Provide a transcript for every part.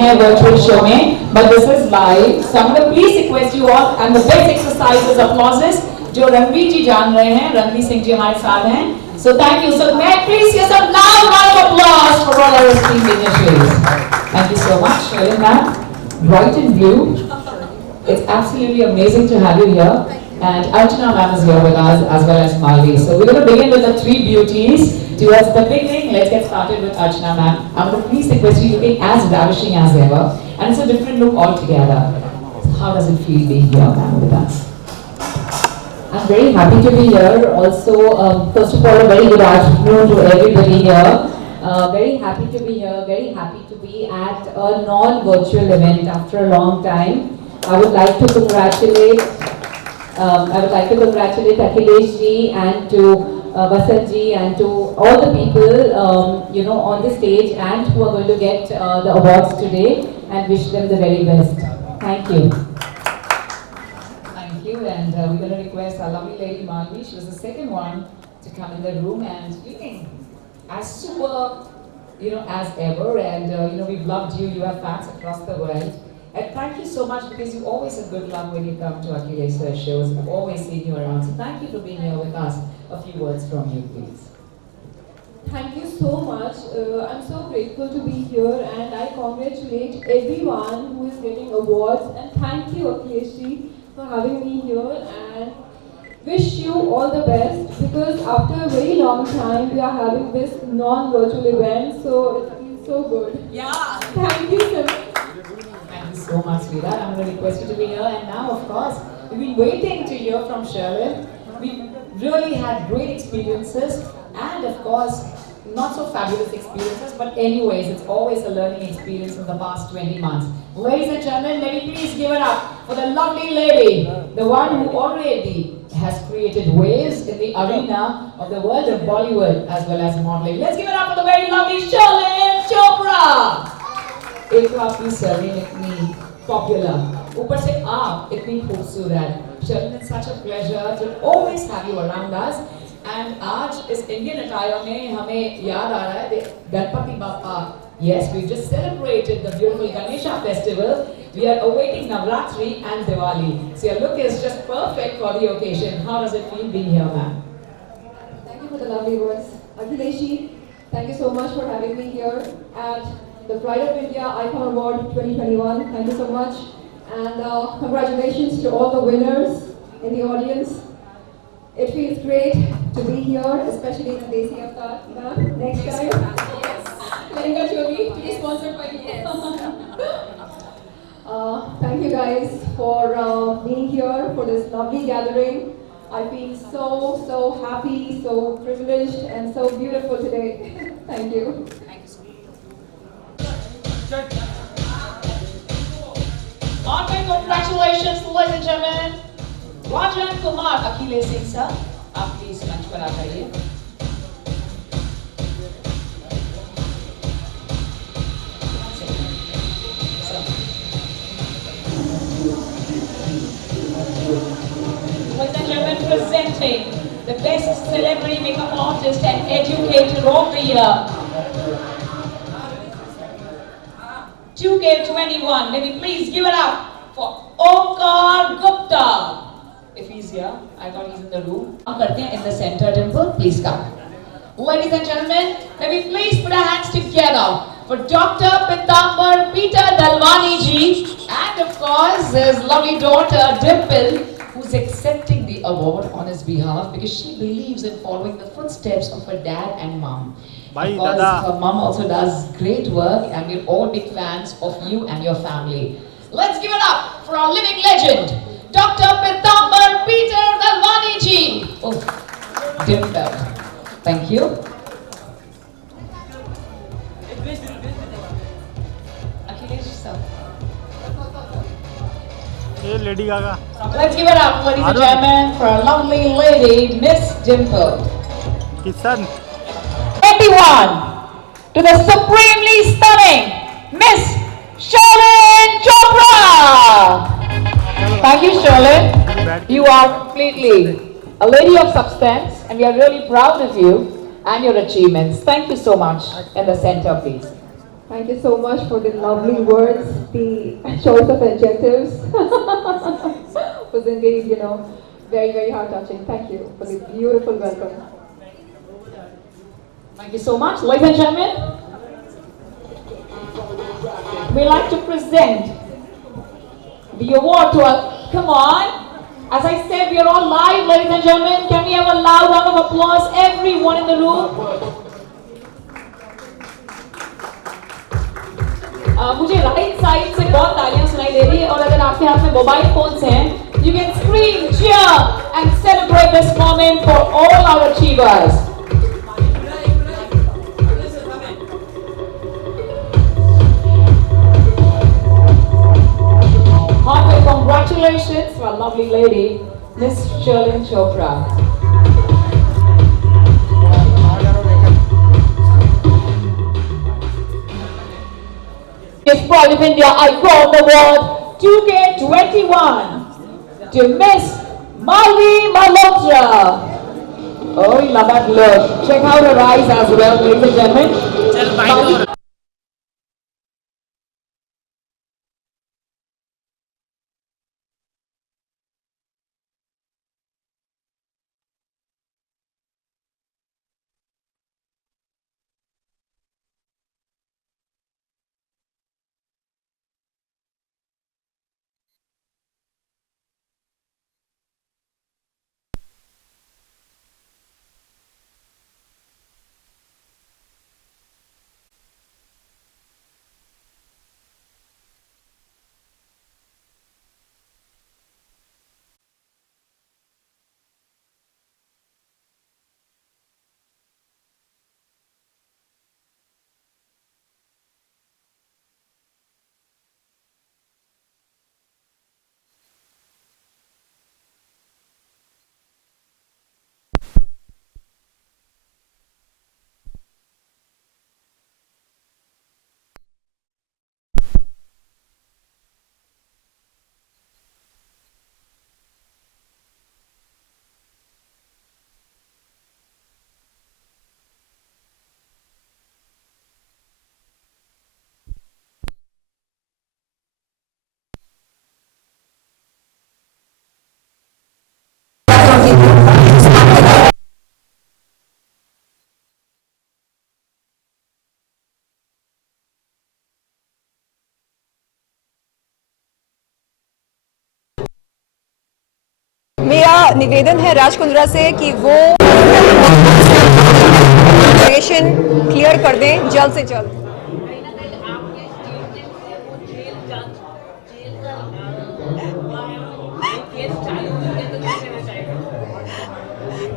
हैं virtual show में, but this is live. So I'm going to please request you all, and the best exercise is applauses. जो रणवीर जी जान रहे हैं, रणवीर सिंह जी हमारे साथ हैं. So thank you. So may I please hear some loud round of applause for all our esteemed dignitaries. Thank you so much, Sharon ma'am. Bright and blue. It's absolutely amazing to have you here. And Archana ma'am is here with us as well as Malvi. So we're going to begin with the three beauties. Towards the beginning, let's get started with Archana ma'am. I'm going to please request you looking as ravishing as ever. And it's a different look altogether. How does it feel being here ma'am with us? I'm very happy to be here. Also, first of all, a very good afternoon to everybody here. Very happy to be here. Very happy to be at a non-virtual event after a long time. I would like to congratulate Akhilesh ji and to Vasant ji and to all the people on the stage and who are going to get the awards today, and wish them the very best. Thank you. Thank you, and we're going to request our lovely lady Malvi. She was the second one to come in the room, and looking as super, as ever. And we've loved you. You have fans across the world. And thank you so much, because you always have good luck when you come to Akhilesh sir shows. I've always seen you around. So thank you for being here with us. A few words from you, please. Thank you so much. I'm so grateful to be here, and I congratulate everyone who is getting awards. And thank you, Akhilesh ji, for having me here, and wish you all the best, because after a very long time we are having this non-virtual event, so it feels so good. Yeah. Thank you so much. Thank you so much, sweetheart. I'm going to request you to be here. And now, of course, we've been waiting to hear from Sherlyn. We really had great experiences, and of course, not so fabulous experiences, but anyways, it's always a learning experience in the past 20 months. Ladies and gentlemen, let me please give it up for the lovely lady, the one who already has created waves in the arena of the world of Bollywood as well as modeling. Let's give it up for the very lovely Sherlyn Chopra. एक तो आपकी surname इतनी popular, ऊपर से आप इतनी खूबसूरत. Sherlyn, it's such a pleasure to always have you around us. And आज इस Indian attire में हमें याद आ रहा है Ganpati Bappa. Yes, we just celebrated the beautiful Ganesha festival. We are awaiting Navratri and Diwali. So your look is just perfect for the occasion. How does it feel being here, ma'am? Thank you for the lovely words. Akhilesh ji, thank you so much for having me here at the Pride of India Icon Award 2021. Thank you so much. And congratulations to all the winners in the audience. It feels great to be here, especially in the Desi Avatar. Next time. Yes. Lehenga Choli, to be sponsored by you. Thank you guys for being here for this lovely gathering. I feel so happy, so privileged, and so beautiful today. Thank you. Heartfelt congratulations, ladies and gentlemen. Rajan Kumar Akhilesh Singh sir, आप please मंच पर आ जाइए. Ladies and gentlemen, presenting the best celebrity makeup artist and educator of the year. 2K21, let me please give it up for Omkar Gupta. If he's here, I thought he's in the room. In the center, Dimple, please come. Ladies and gentlemen, let me please put our hands together for Dr. Pitambar Peter Dalwani ji, and of course his lovely daughter Dimple, who's accepting the award on his behalf because she believes in following the footsteps of her dad and mom. Of course, her mom also does great work, and we're all big fans of you and your family. Let's give it up for our living legend, Dr. Pitambar Peter Dalwani ji. Oh, Dimple. Thank you. Akhilesh sir. Hey, Lady Gaga. Let's give it up, ladies and gentlemen, for a lovely lady, Miss Dimple. Kisan. 21 to the supremely stunning Miss Sherlyn Chopra. Thank you, Sherlyn. You are completely a lady of substance, and we are really proud of you and your achievements. Thank you so much. In the center, please. Thank you so much for the lovely words, the choice of adjectives was indeed, very, very heart-touching. Thank you for the beautiful welcome. Thank you so much. Ladies and gentlemen, we like to present the award to our, come on. As I said, we are all live, ladies and gentlemen. Can we have a loud round of applause, everyone in the room? मुझे right side से बहुत तालियां सुनाई दे रही है और अगर आपके हाथ में मोबाइल फोन्स हैं, you can scream, cheer and celebrate this moment for all our achievers. Heartfelt congratulations to our lovely lady, Miss Sherlyn Chopra. Miss Pride of India Icon Award 2K21 to Miss Malvi Malhotra. Oh, you love that look. Check out her eyes as well, ladies and gentlemen. मेरा निवेदन है राज कुंद्रा से कि वो clear कर दें जल्द से जल्द।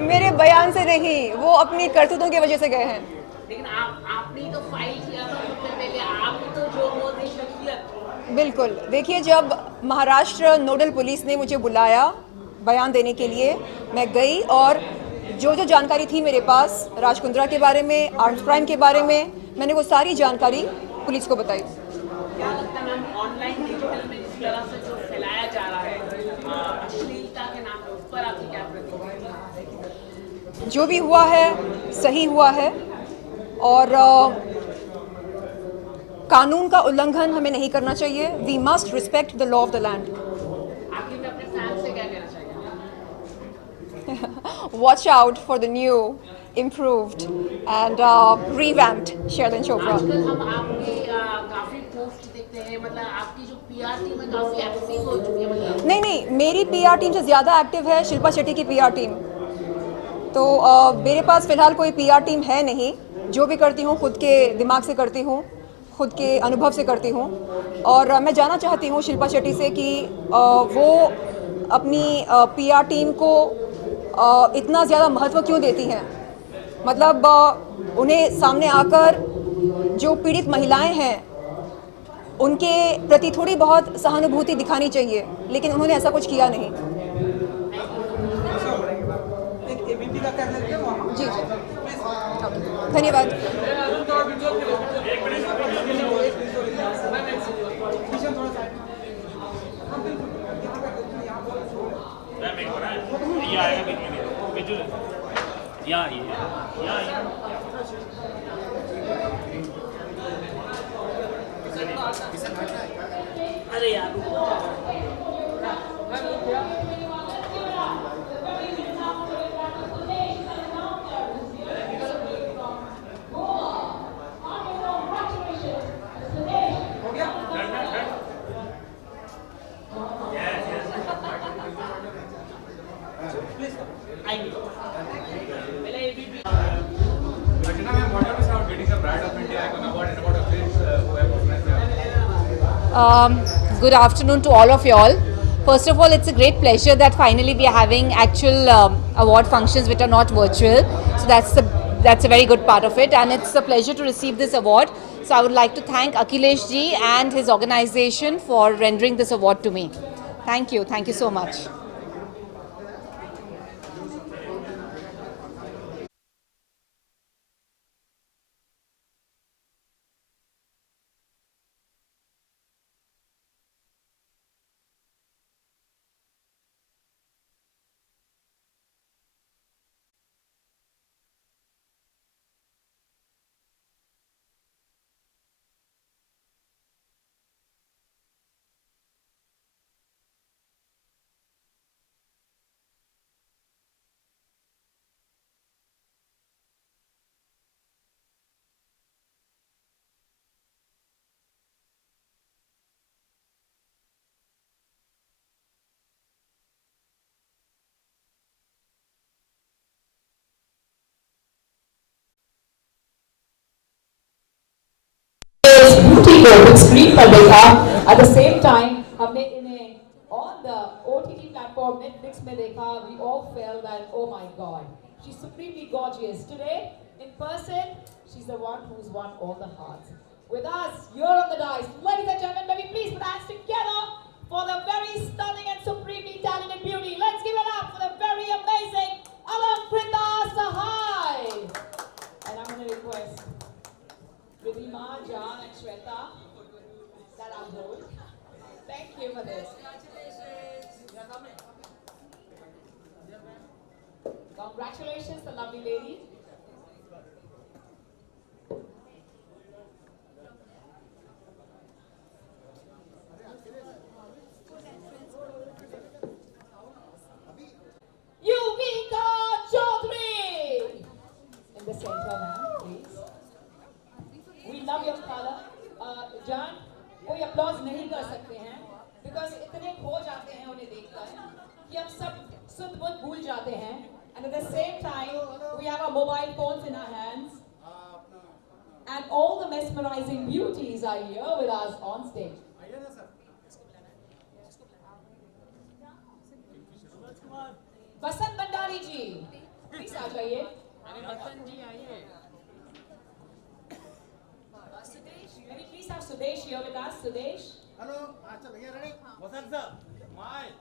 मेरे बयान से नहीं, वो अपनी करतूतों की वजह से गए हैं। लेकिन आपने तो फाइल किया था सबसे पहले, आप तो जो वो थे शख्सियत। बिल्कुल, देखिए जब महाराष्ट्र नोडल पुलिस ने मुझे बुलाया बयान देने के लिए, मैं गई और जो जो जानकारी थी मेरे पास राज कुंद्रा के बारे में, आर्म्स क्राइम के बारे में, मैंने वो सारी जानकारी पुलिस को बताई। क्या लगता है मैम, ऑनलाइन डिजिटल में जिस तरह से जो फैलाया जा रहा है अश्लीलता के नाम पे, उस पर आपकी क्या प्रतिक्रिया? जो भी हुआ है सही हुआ है और कानून का उल्लंघन हमें नहीं करना चाहिए। We must respect the law of the land. आखिर में अपने फैंस से क्या कहना चाहिए? Watch out for the new, improved and revamped Sherlyn Chopra. आजकल हम आपके काफी पोस्ट देखते हैं, मतलब आपकी जो पीआर टीम है काफी एक्टिव हो चुकी है। मतलब नहीं, मेरी पीआर टीम से ज़्यादा एक्टिव है शिल्पा शेट्टी की पीआर टीम। तो मेरे पास फ़िलहाल कोई पीआर टीम है नहीं। जो भी करती हूँ खुद के दिमाग से करती हूँ, खुद के अनुभव से करती हूँ। और मैं जानना चाहती हूँ शिल्पा शेट्टी से कि वो अपनी पीआर टीम को इतना ज़्यादा महत्व क्यों देती हैं। मतलब उन्हें सामने आकर जो पीड़ित महिलाएं हैं उनके प्रति थोड़ी बहुत सहानुभूति दिखानी चाहिए, लेकिन उन्होंने ऐसा कुछ किया नहीं। जी जी, धन्यवाद। Good afternoon to all of you all. First of all, it's a great pleasure that finally we are having actual award functions which are not virtual. So that's a very good part of it, and it's a pleasure to receive this award. So I would like to thank Akhilesh ji and his organization for rendering this award to me. Thank you so much. Beauty को big screen पर देखा at the same time हमने इन्हें on the OTT platform Netflix में देखा we all felt that oh my God she is supremely gorgeous today in person she is the one who has won all the hearts with us here on the dais ladies and gentlemen may we please put hands together for the very stunning and supremely talented beauty let's give it up for the very amazing Alamkrita Sahai and I'm going to request Ridhima, John and Shweta that are bold. Thank you for this. Congratulations, the lovely lady. Yuvika Chaudhary! In the center, ma'am, please. We love your color. John, कोई applause नहीं कर सकते हैं because इतने खो जाते हैं उन्हें देखकर कि हम सब सुध बुध भूल जाते हैं and at the same time we have our mobile phones in our hands and all the mesmerizing beauties are here with us on stage. Basant Bhandari ji, please आ जाइए. May we please have Sudesh here with us? Sudesh? Hello, Achha, bhaiya ready? Vasant sir, smile.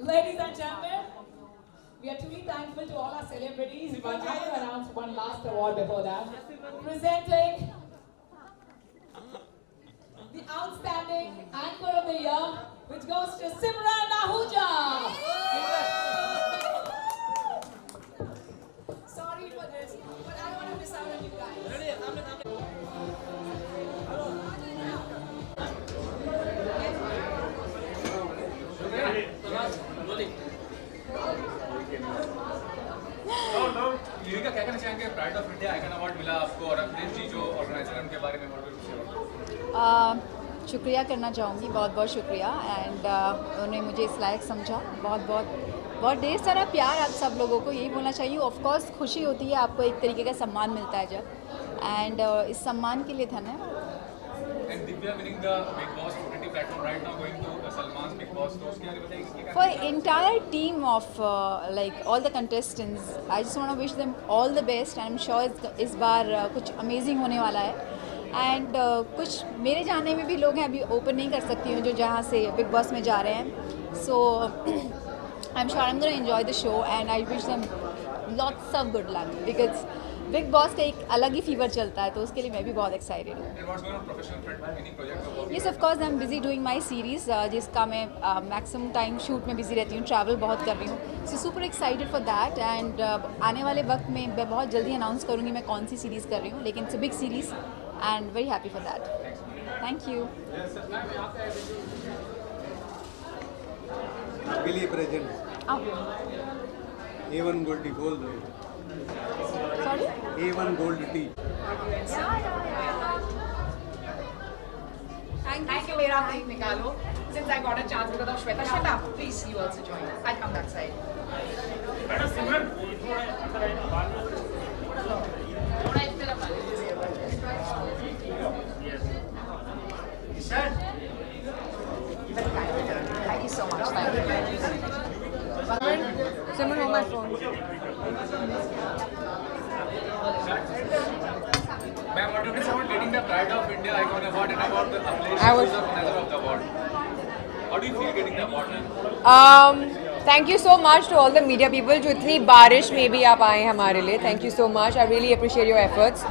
Ladies and gentlemen, we are truly thankful to all our celebrities, but I will announce one last award before that. Presenting the Outstanding Anchor of the Year, which goes to Simran Ahuja. Sorry for this, but I don't want to miss out on you guys. Yuvika क्या कहना चाहेंगे pride of India icon award मिला आपको और अखिलेश जी जो organiser उनके बारे में शुक्रिया करना चाहूँगी बहुत बहुत शुक्रिया एंड उन्होंने मुझे इस लायक समझा बहुत ढेर सारा प्यार आप सब लोगों को यही बोलना चाहिए ऑफ कोर्स खुशी होती है आपको एक तरीके का सम्मान मिलता है जब एंड इस सम्मान के लिए धन्यवाद And Divya winning the Big Boss OTT platform right now going to Salman's Big Boss तो उसके बारे में बताइए For entire team of like all the contestants, I just want to wish them all the best. I'm sure इस बार कुछ amazing होने वाला है and कुछ मेरे जाने में भी लोग हैं अभी open नहीं कर सकती हूँ जो जहाँ से Big Boss में जा रहे हैं so I'm sure I'm going to enjoy the show and I wish them lots of good luck because big boss का एक अलग ही फीवर चलता है तो उसके लिए मैं भी बहुत एक्साइटेड हूँ yes of course I am busy doing my series जिसका मैं मैक्सिमम टाइम शूट में बिजी रहती हूँ ट्रैवल बहुत कर रही हूँ so super excited for that and आने वाले वक्त में मैं बहुत जल्दी अनाउंस करूँगी मैं कौन सी सीरीज़ कर रही हूँ लेकिन it's a big series and very happy for that thank you आपके लिए प्रेजेंट A1 गोल्ड टी बोल दो sorry A1 gold tea Thank you, Mera. Thank Nikalo. Since I got a chance because of Shweta. Shweta, please, you also join us. I'll come that side. थोड़ा इस तरफ आ the Pride of India Icon Award and about the I was- winner of the award. How do you feel getting the award? Thank you so much to all the media people जो इतनी बारिश में भी आप आए हमारे लिए. Thank you so much. I really appreciate your efforts.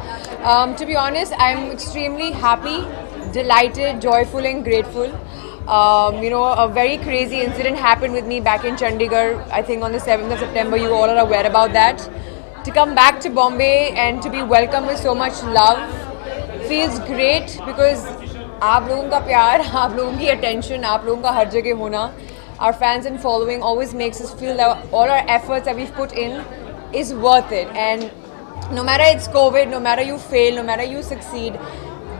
To be honest, I'm extremely happy, delighted, joyful and grateful. You know, a very crazy incident happened with me back in Chandigarh. I think on the 7th of September. You all are aware about that. To come back to Bombay and to be welcomed with so much love feels great because आप लोगों का प्यार, आप लोगों की attention, आप लोगों का हर जगह होना, our fans and following always makes us feel that all our efforts that we've put in is worth it. And no matter it's COVID, no matter you fail, no matter you succeed,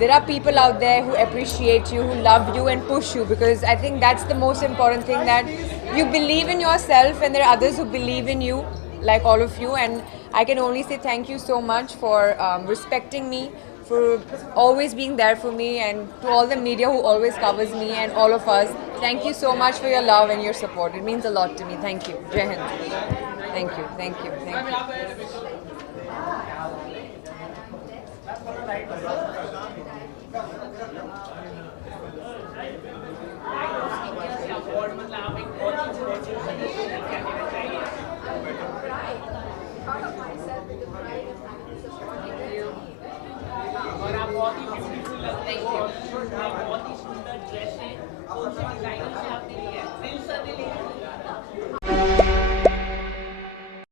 there are people out there who appreciate you, who love you and push you, because I think that's the most important thing, that you believe in yourself and there are others who believe in you, like all of you. And I can only say thank you so much for respecting me, for always being there for me, and to all the media who always covers me and all of us. Thank you so much for your love and your support. It means a lot to me. Thank you. Jai Hind. Thank you. Thank you. Thank you. Award मतलब आप एक बहुत ही special क्या कहना चाहिए और आप बहुत ही ब्यूटीफुल लगते हैं और बहुत ही सुंदर ड्रेस है कौन से डिजाइनर से आपने लिया है? दिल सर ने लिया है